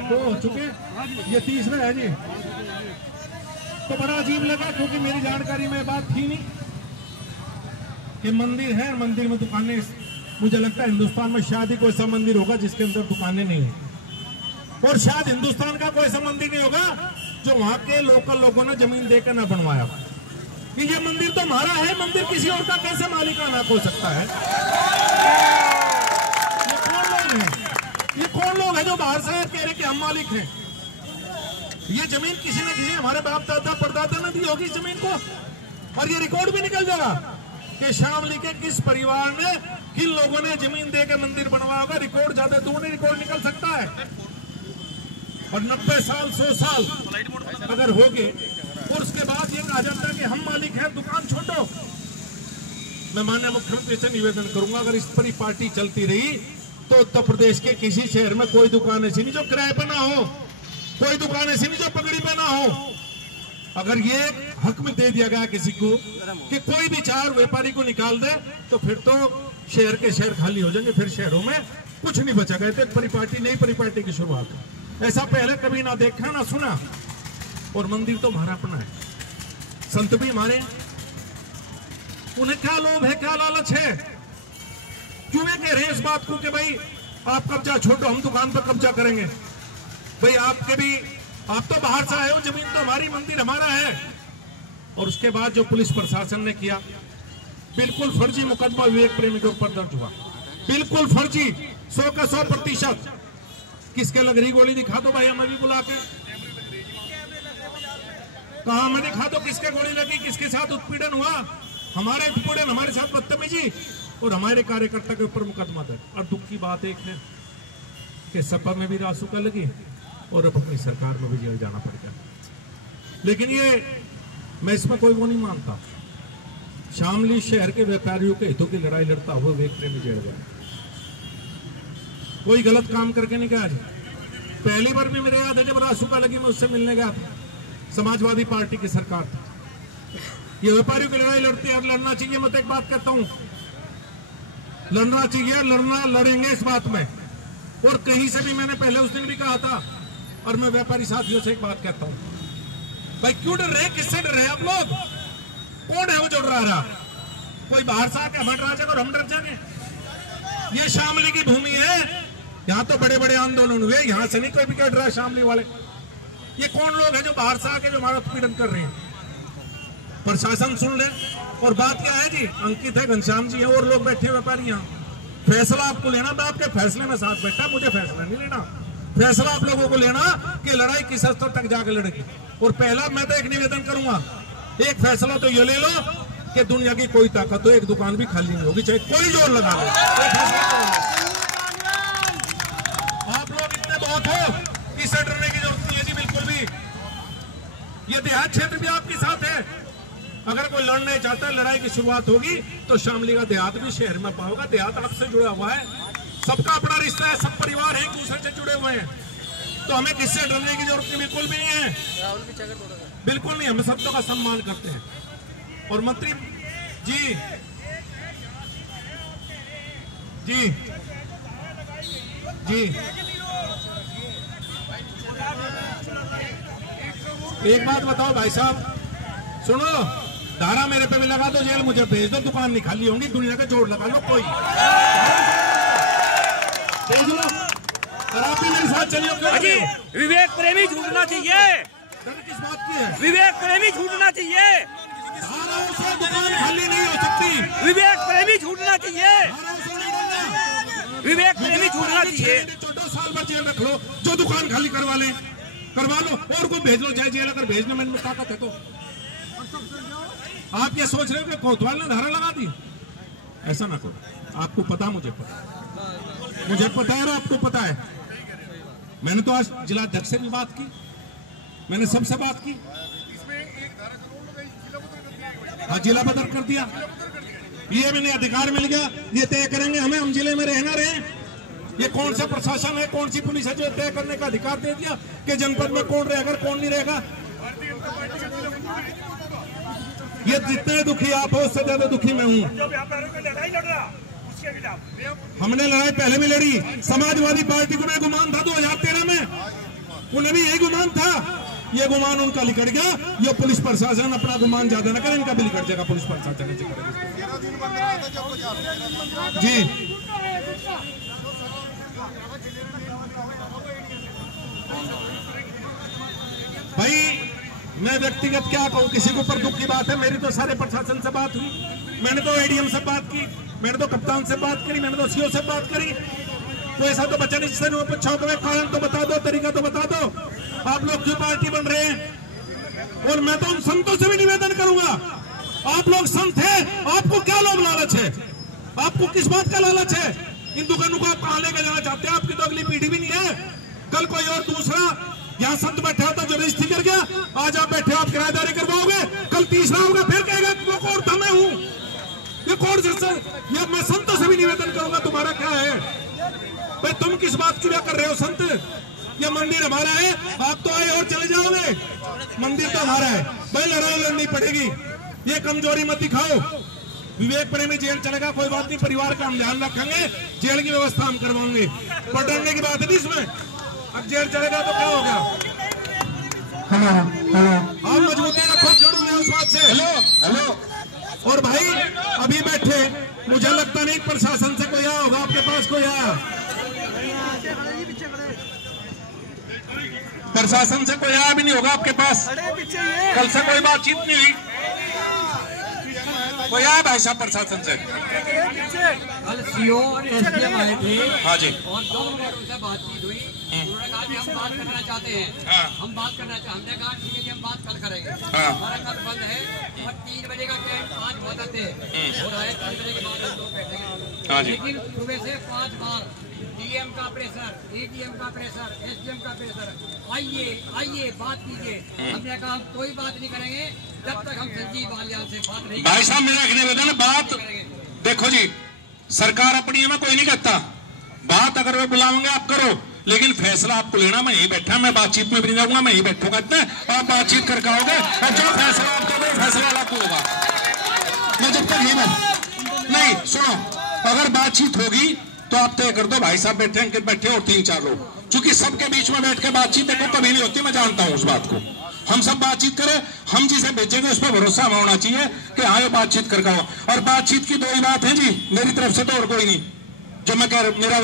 दो हो चुके, ये तीसरा है जी। तो बड़ा अजीब लगा क्योंकि मेरी जानकारी में बात थी नहीं कि मंदिर है, मंदिर में दुकानें। मुझे लगता है हिंदुस्तान में शायद ही कोई ऐसा मंदिर होगा जिसके अंदर दुकानें नहीं है, और शायद हिंदुस्तान का कोई ऐसा मंदिर नहीं होगा जो वहां के लोकल लोगों ने जमीन देकर ना बनवाया कि ये मंदिर तो हमारा है, मंदिर किसी और का कैसे मालिकाना हो सकता है? ये कौन लोग हैं? ये कौन लोग हैं जो बाहर से कह रहे कि हम मालिक हैं? ये जमीन किसी ने दी, हमारे बाप दादा परदादा ने दी होगी इस जमीन को, और ये रिकॉर्ड भी निकल जाएगा कि शामली के किस परिवार ने, किन लोगों ने जमीन देकर मंदिर बनवाया होगा। रिकॉर्ड ज्यादा दूर नहीं रिकॉर्ड निकल सकता है। और 90 साल 100 साल अगर हो गए और उसके बाद ये कहा जाता है कि हम मालिक हैं, दुकान छोड़ो। मैं माननीय मुख्यमंत्री से निवेदन करूंगा, अगर इस पर ही पार्टी चलती रही तो उत्तर प्रदेश के किसी शहर में कोई दुकान ऐसी नहीं जो किराए पर ना हो, कोई दुकान ऐसी नहीं जो पगड़ी पे ना हो। अगर ये हक में दे दिया गया किसी को कि कोई भी चार व्यापारी को निकाल दे तो फिर तो शहर के शहर खाली हो जाएंगे, फिर शहरों में कुछ नहीं बचा। गए थे परिपाटी, नई परिपाटी की शुरुआत, ऐसा पहले कभी ना देखा ना सुना। और मंदिर तो हमारा अपना है, संत भी हमारे, उन्हें क्या लोभ है, क्या लालच है? क्यों कह रहे हैं इस बात को कि भाई आप कब्जा छोड़ो, हम दुकान पर कब्जा करेंगे? भाई आपके भी, आप तो बाहर से आए हो, जमीन तो हमारी, मंदिर हमारा है। और उसके बाद जो पुलिस प्रशासन ने किया, बिल्कुल फर्जी मुकदमा विवेक प्रेमी के ऊपर दर्ज हुआ, बिल्कुल फर्जी, 100 का 100%। किसके लग रही गोली दिखा दो भाई, हमें भी बुला के कहा, हमें दिखा दो किसके गोली लगी, किसके साथ उत्पीड़न हुआ, हमारे उत्पीड़न, हमारे साथ बदतमीजी, और हमारे कार्यकर्ता के ऊपर मुकदमा दर्ज। और दुख की बात एक है कि सपा में भी रासुका लगी और अब अपनी सरकार में भी जेल जाना पड़ गया। लेकिन ये मैं इसमें कोई वो नहीं मानता। शामली शहर के व्यापारियों के हितों की लड़ाई लड़ता हुआ विवेक प्रेमी जेल गया, कोई गलत काम करके नहीं गया। पहली बार भी मेरे याद है जब रासुका लगी, मैं उससे मिलने गया था, समाजवादी पार्टी की सरकार थी। ये व्यापारियों की लड़ाई लड़ते हैं, लड़ना चाहिए। मैं तो एक बात कहता हूं, लड़ना चाहिए, लड़ना लड़ेंगे इस बात में। और कहीं से भी मैंने पहले उस दिन भी कहा था, और मैं व्यापारी साथियों से एक बात कहता हूं, भाई क्यों डर रहे, किससे डर रहे आप लोग? कौन है वो जो डरा रहा? कोई बाहर से आके हमें डरा जाएगा और हम डर जाएंगे? ये शामली की भूमि है, यहाँ तो बड़े बड़े आंदोलन हुए, यहाँ से नहीं कोई भी कह रहा है शामली वाले। ये कौन लोग हैं जो बाहर से आके जो हमारा उत्पीड़न कर रहे हैं? प्रशासन सुन ले। और बात क्या है जी, अंकित है, घनश्याम जी है, और लोग बैठे व्यापारी यहाँ। फैसला आपको लेना, मैं आपके फैसले में साथ बैठा, मुझे फैसला नहीं लेना। फैसला आप लोगों को लेना कि लड़ाई किस स्तर तक जाकर लड़ेगी। और पहला मैं तो एक निवेदन करूंगा, एक फैसला तो ये ले लो कि दुनिया की कोई ताकत हो, एक दुकान भी खाली नहीं होगी, चाहे कोई जोर लगा लो। आप लोग इतने बहुत हो, इससे डरने की जरूरत नहीं है जी, बिल्कुल भी। ये देहात क्षेत्र भी आपके साथ है। अगर कोई लड़ने चाहता है, लड़ाई की शुरुआत होगी तो शामली का देहात भी शहर में पाओगा। देहात आपसे जुड़ा हुआ है, सबका अपना रिश्ता है, सब परिवार है, एक दूसरे से जुड़े हुए हैं। तो हमें किससे डरने की जरूरत नहीं, बिल्कुल भी नहीं है, बिल्कुल नहीं। हम सबका का सम्मान करते हैं। और मंत्री जी जी जी एक बात बताओ भाई साहब, सुनो, धारा मेरे पे भी लगा दो, जेल मुझे भेज दो, दुकान नहीं खाली होंगी, दुनिया का जोड़ लगा लो, कोई भेज लो, और आप भी मेरे साथ चलिए। विवेक प्रेमी छूटना चाहिए। किस बात की है? विवेक प्रेमी छूटना चाहिए। धाराओं से दुकान खाली नहीं हो सकती। विवेक प्रेमी छूटना चाहिए। विवेक प्रेमी छूटना चाहिए। 14 साल बाद जेल रख लो, जो दुकान खाली करवा ले करवा लो, और कोई भेज लो, चाहे जेल अगर भेजने में ताकत है तो। आप ये सोच रहे हो कि कोतवाल ने धारा लगा दी? ऐसा ना करो। आपको पता, मुझे पता, मुझे पता है और आपको पता है। मैंने तो आज जिला अध्यक्ष से भी बात की, मैंने सबसे बात की। हाँ, जिला बदल कर दिया, ये मैंने अधिकार मिल गया, ये तय करेंगे हमें, हम जिले में रहना रहे। ये कौन सा प्रशासन है, कौन सी पुलिस है जो तय करने का अधिकार दे दिया कि जनपद में कौन रहेगा कौन नहीं रहेगा? ये जितने दुखी आप हो, उससे ज्यादा दुखी मैं हूँ। हमने लड़ाई पहले भी लड़ी, समाजवादी पार्टी को मैं गुमान था 2013 में, उन्हें भी यही गुमान था, ये गुमान उनका लिखट गया। ये पुलिस प्रशासन अपना गुमान ज्यादा ना करे, इनका भी लिखट जाएगा पुलिस प्रशासन जी। भाई मैं व्यक्तिगत क्या कहूं, किसी के ऊपर दुख की बात है। मेरी तो सारे प्रशासन से बात हुई, मैंने तो एडीएम से बात की, मैंने तो कप्तान से बात करी, मैंने तो सीओ से बात करी। तो ऐसा तो बचा नहीं जिससे पूछा तो कारण तो बता दो, तरीका तो बता दो, आप लोग क्यों पार्टी बन रहे हैं। और मैं तो उन संतों से भी निवेदन करूंगा, आप लोग संत हैं, आपको क्या लोभ लालच है, आपको किस बात का लालच है। इन दुकानों को आप कहां लेकर जाना चाहते हैं, आपकी तो अगली पीढ़ी भी नहीं है। कल कोई और दूसरा यहाँ संत बैठा होता जो रजिस्ट्री कर गया, आज आप बैठे आप किराएदारी करवाओगे, कल तीसरा होगा फिर कहेगा वो कौन था, मैं हूं। ये कौन से, ये मैं संतों से भी निवेदन करूंगा, तुम्हारा क्या है भाई, तुम किस बात की कर रहे हो संत। ये मंदिर हमारा है, आप तो आए और चले जाओगे, मंदिर तो हमारा है भाई, लड़ाई लड़नी पड़ेगी। ये कमजोरी मत दिखाओ। विवेक प्रेमी जेल चलेगा कोई बात नहीं, परिवार का हम ध्यान रखेंगे, जेल की व्यवस्था हम करवाएंगे, पटने की बात है इसमें। अब जेल चलेगा तो क्या हो गया, आप मजबूती रखो, जोड़ो मैं उस बात से। हेलो और भाई अभी बैठे, मुझे लगता नहीं प्रशासन से कोई आया होगा, आपके पास कोई आया, प्रशासन से कोई आया भी नहीं होगा आपके पास, कल से कोई बातचीत नहीं हुई, कोई आया भाई साहब प्रशासन से। कल सीओ और एसडीएम आए थे, हाँ जी, और दोनों बार उनसे बातचीत हुई। उन्होंने कहा कि हम बात करना चाहते हैं, हम बात करना चाहते, हमने कहा ठीक है जी हम बात कल करेंगे, हमारा कल बंद है। और 3 बजे का कैंप 5 बजे थे और आए 3 बजे के बाद हम लोग बैठेंगे, लेकिन सुबह से 5 बार डीएम का प्रेशर, एडीएम का प्रेशर, एसडीएम का प्रेशर, आइए बात कीजिए। हमने कहा हम कोई बात नहीं करेंगे जब तक हम संजीव बालियान से बात नहीं। भाई साहब मेरा निवेदन है, बात देखो जी, सरकार अपनी में कोई नहीं करता, बात अगर वो बुलाओगे आप करो, लेकिन फैसला आपको लेना। मैं यही बैठा, मैं बातचीत में भी नहीं जाऊंगा, मैं यही बैठूंगा इतने, आप बातचीत कर आओगे और जो फैसला आप करोगे फैसला आपको होगा। मैं जब तक नहीं सुनो, अगर बातचीत होगी तो आप तय कर दो, भाई साहब बैठे अंकित बैठे और 3-4 लोग, क्योंकि सबके बीच में बैठ के बातचीत देखो कभी नहीं होती, मैं जानता हूं उस बात को। हम सब बातचीत करें, हम जिसे भेजेंगे उस पर भरोसा हमें होना चाहिए कि हाँ ये बातचीत करके आओ। और बातचीत की 2 ही बात है जी मेरी तरफ से, तो और कोई नहीं। जो मैं कह रहा, मेरा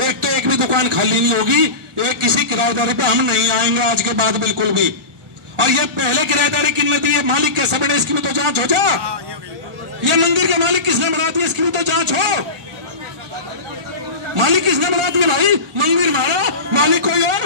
एक तो एक भी दुकान खाली नहीं होगी, एक किसी किराएदारी पे हम नहीं आएंगे आज के बाद बिल्कुल भी। और ये पहले किराएदारी किसने दी है, मालिक कैसे बने, इसकी भी तो जांच हो जा। ये मंदिर के मालिक किसने बना दिया, इसकी भी तो जांच हो। मालिक किसने बना दिया भाई, मंदिर मारा, मालिक कोई और,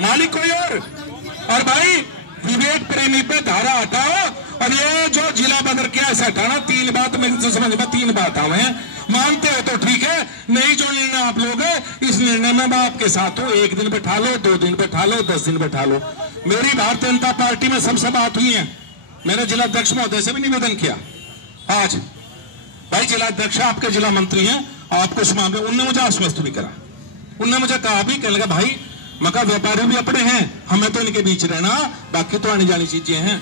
मालिक कोई और भाई विवेक प्रेमी पे धारा हटाओ, और ये जो जिला बदर किया ऐसा हटाना। 3 बात मेरी तो समझ में 3 बात आवे हैं, मानते हो तो ठीक है, नहीं जो निर्णय आप लोग इस निर्णय में मैं आपके साथ हूं। 1 दिन बैठा लो, 2 दिन बैठा लो, 10 दिन बैठा लो। मेरी भारतीय जनता पार्टी में सबसे बात हुई है, मैंने जिला अध्यक्ष महोदय से भी निवेदन किया। आज भाई जिला अध्यक्ष आपके जिला मंत्री हैं, आपको इस मामले उनने मुझे आश्वस्त भी करा, उनने मुझे कहा भी, कहने लगा भाई मका व्यापारी भी अपने हैं, हमें तो इनके बीच रहना, बाकी तो आने जानी चीजें हैं।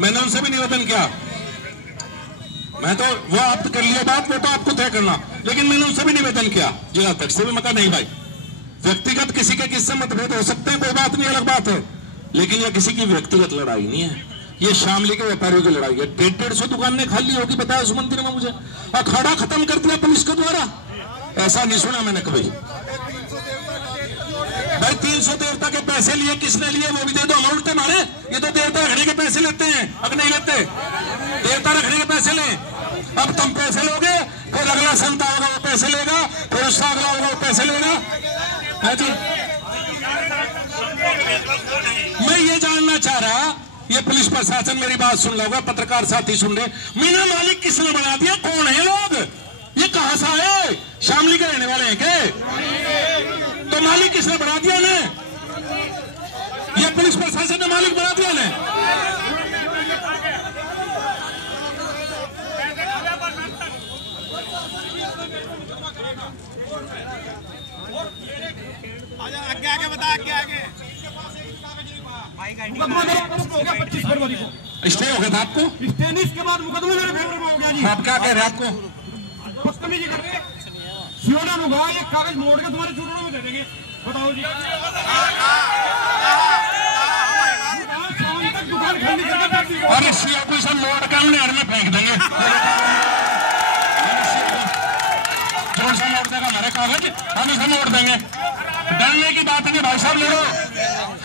मैंने उनसे भी निवेदन किया, मैं तो वो आप कर लिया बात, वो तो आपको तय करना, लेकिन मैंने उनसे भी निवेदन किया जिला अध्यक्ष से भी, मका नहीं भाई व्यक्तिगत किसी के किससे मतभेद हो सकते हैं, कोई बात नहीं, अलग बात है, लेकिन यह किसी की व्यक्तिगत लड़ाई नहीं है, ये शामली के व्यापारियों की लड़ाई है। 150 दुकानें खाली होगी बताया उस मंदिर में, मुझे अखाड़ा खत्म कर दिया पुलिस के द्वारा, ऐसा नहीं सुना मैंने कभी। भाई 300 देवता के पैसे लिए, किसने लिए वो भी दे दो, हम उल्टे मारे। ये तो देवता रखने के पैसे लेते हैं, अब नहीं लेते, देवता रखने के पैसे ले। अब तुम पैसे लोगे, फिर अगला संत होगा वो पैसे लेगा, फिर उसका अगला होगा वो पैसे लेगा, है जी। मैं ये जानना चाह रहा, ये पुलिस प्रशासन मेरी बात सुन रहा होगा, पत्रकार साथी सुन रहे, मीना मालिक किसने बना दिया, कौन है लोग, ये कहां से आए, शामली के रहने वाले हैं क्या, तो मालिक किसने बना दिया ने, ये पुलिस प्रशासन ने मालिक बना दिया ने। आगे आगे बता, आगे आगे मुकदमा मेरे हो गया 25 फरवरी को, स्टे हो गया था आपको, स्टे नहीं, इसके बाद मुकदमा मेरे फेवर में हो गया जी। आप क्या कह रहे हैं, आपको बदतमीजी कर रहे, सीओ ने कहा ये कागज मोड़ के तुम्हारे चूड़ों में दे देंगे। बताओ जी, शाम तक दुकान खाली करके बैठ दी। और इस सीओ को सब लोड कर नहर में फेंक देंगे। जोर से मोड़ देगा हमारे कागज, हम इसे मोड़ देंगे। डरने की बात नहीं भाई साहब, ले लो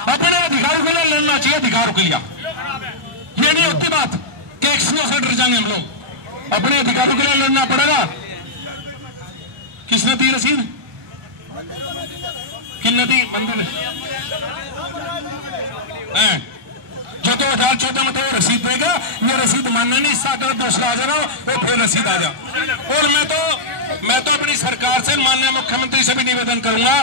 अपने अधिकारों के लिए लड़ना चाहिए, अधिकारों के लिए। ये नहीं होती बात कि एक्सियों से डर जाएंगे हम लोग, अपने अधिकारों के लिए लड़ना पड़ेगा। किसने दी रसीद, किसने दी मंदिर जो 2014 में तो रसीद देगा, ये रसीद मानने नहीं, इसका अगर दूसरा आ जाना वो फिर रसीद आ जा। और मैं तो अपनी सरकार से, माननीय मुख्यमंत्री से भी निवेदन करूंगा,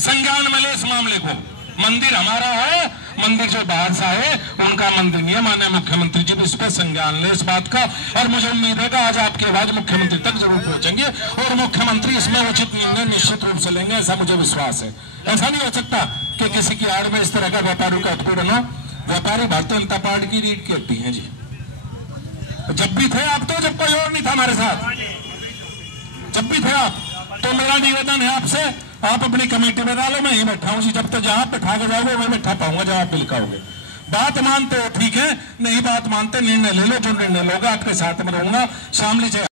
संज्ञान में ले इस मामले को। मंदिर हमारा है, मंदिर जो बाहर से आए उनका मंदिर नहीं है। माननीय मुख्यमंत्री जी भी इस पर संज्ञान ले इस बात का, और मुझे उम्मीद है कि आज आपकी आवाज मुख्यमंत्री तक जरूर पहुंचेंगे और मुख्यमंत्री इसमें उचित निर्णय निश्चित रूप से लेंगे, ऐसा मुझे विश्वास है। ऐसा नहीं हो सकता कि किसी की आड़ में इस तरह का व्यापारियों का उत्पीड़न हो। व्यापारी भारतीय जनता पार्टी की रीढ़ की हड्डी है जी, जब भी थे आप, तो जब कोई और नहीं था हमारे साथ, जब भी थे आप। तो मेरा निवेदन है आपसे, आप अपनी कमेटी में डालो, मैं ही बैठा हूं जी, जब तक जहां बैठा के जाओगे वही बैठा पाऊंगा जब आप बिल खाओगे। बात मानते हो ठीक है, नहीं बात मानते निर्णय ले लो, जो निर्णय लोगे आपके साथ में रहूंगा। शामली जय।